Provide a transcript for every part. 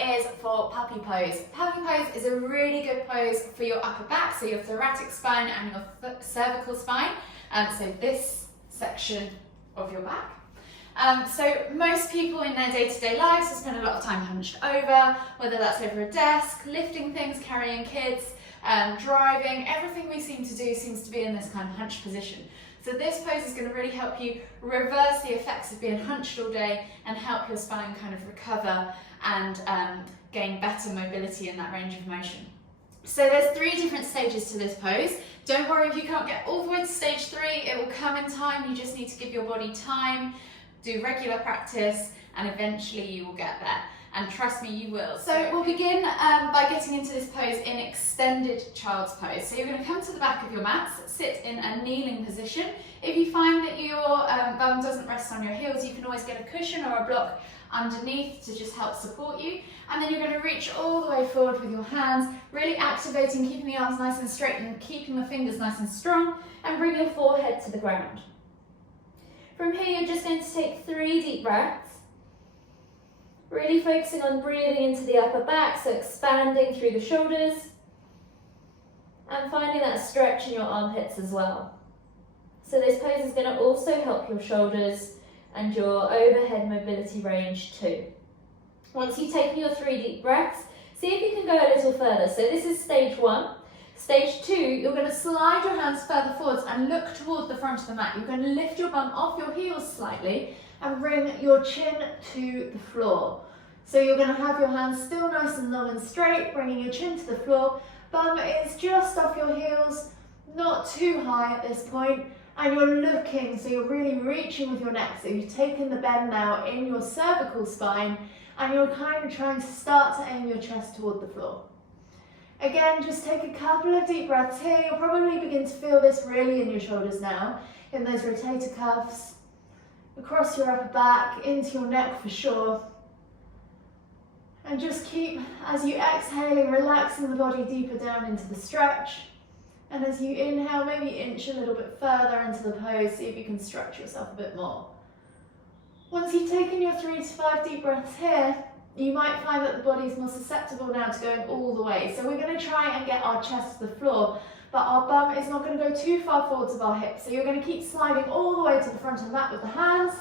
is for puppy pose. Puppy pose is a really good pose for your upper back, so your thoracic spine and your cervical spine, so this section of your back. So most people in their day-to-day lives will spend a lot of time hunched over, whether that's over a desk, lifting things, carrying kids, driving. Everything we seem to do seems to be in this kind of hunched position. So this pose is going to really help you reverse the effects of being hunched all day and help your spine kind of recover and gain better mobility in that range of motion. So there's 3 different stages to this pose. Don't worry if you can't get all the way to stage 3, it will come in time. You just need to give your body time, do regular practice, and eventually you will get there. And trust me, you will. So we'll begin by getting into this pose in extended child's pose. So you're going to come to the back of your mats, sit in a kneeling position. If you find that your bum doesn't rest on your heels, you can always get a cushion or a block underneath to just help support you. And then you're going to reach all the way forward with your hands, really activating, keeping the arms nice and straight and keeping the fingers nice and strong, and bring your forehead to the ground. From here, you're just going to take 3 deep breaths. Really focusing on breathing into the upper back, so expanding through the shoulders and finding that stretch in your armpits as well. So this pose is going to also help your shoulders and your overhead mobility range too. Once you've taken your 3 deep breaths, see if you can go a little further. So this is stage 1. Stage 2, you're going to slide your hands further forwards and look toward the front of the mat. You're going to lift your bum off your heels slightly and bring your chin to the floor. So you're going to have your hands still nice and long and straight, bringing your chin to the floor. Bum is just off your heels, not too high at this point, and you're looking, so you're really reaching with your neck. So you've taken the bend now in your cervical spine, and you're kind of trying to start to aim your chest toward the floor. Again, just take a couple of deep breaths here. You'll probably begin to feel this really in your shoulders now, in those rotator cuffs, across your upper back, into your neck for sure. And just keep, as you exhaling, relaxing the body deeper down into the stretch. And as you inhale, maybe inch a little bit further into the pose, see if you can stretch yourself a bit more. Once you've taken your 3 to 5 deep breaths here, you might find that the body's more susceptible now to going all the way. So we're going to try and get our chest to the floor, but our bum is not going to go too far forwards of our hips. So you're going to keep sliding all the way to the front of the mat with the hands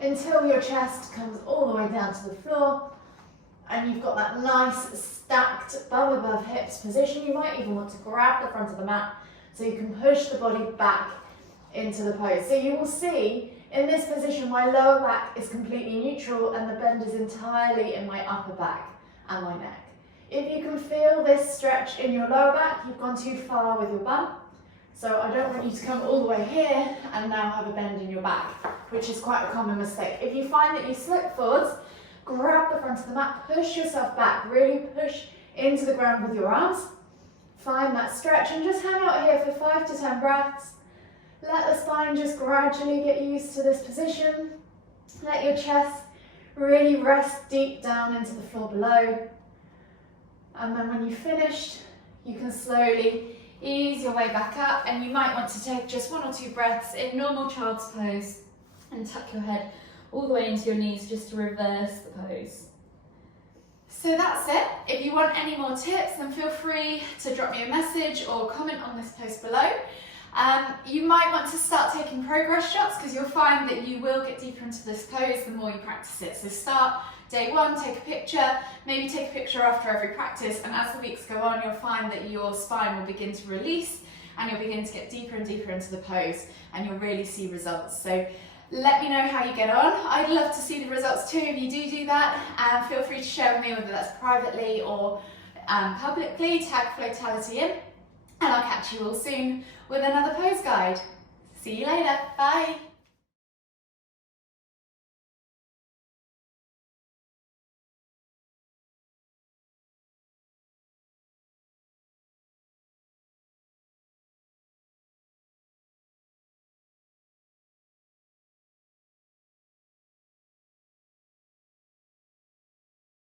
until your chest comes all the way down to the floor. And you've got that nice stacked bum above hips position. You might even want to grab the front of the mat so you can push the body back into the pose. So you will see in this position my lower back is completely neutral and the bend is entirely in my upper back and my neck. If you can feel this stretch in your lower back, you've gone too far with your bum. So I don't want you to come all the way here and now have a bend in your back, which is quite a common mistake. If you find that you slip forwards, grab the front of the mat, push yourself back, really push into the ground with your arms. Find that stretch and just hang out here for 5 to 10 breaths. Let the spine just gradually get used to this position. Let your chest really rest deep down into the floor below. And then when you've finished, you can slowly ease your way back up, and you might want to take just 1 or 2 breaths in normal child's pose and tuck your head all the way into your knees just to reverse the pose. So that's it. If you want any more tips, then feel free to drop me a message or comment on this post below. You might want to start taking progress shots because you'll find that you will get deeper into this pose the more you practice it. So start day 1, take a picture, maybe take a picture after every practice, and as the weeks go on, you'll find that your spine will begin to release and you'll begin to get deeper and deeper into the pose, and you'll really see results. So let me know how you get on. I'd love to see the results too if you do that, and feel free to share with me whether that's privately or publicly. Tag Flotality in, and I'll catch you all soon with another pose guide. See you later, bye!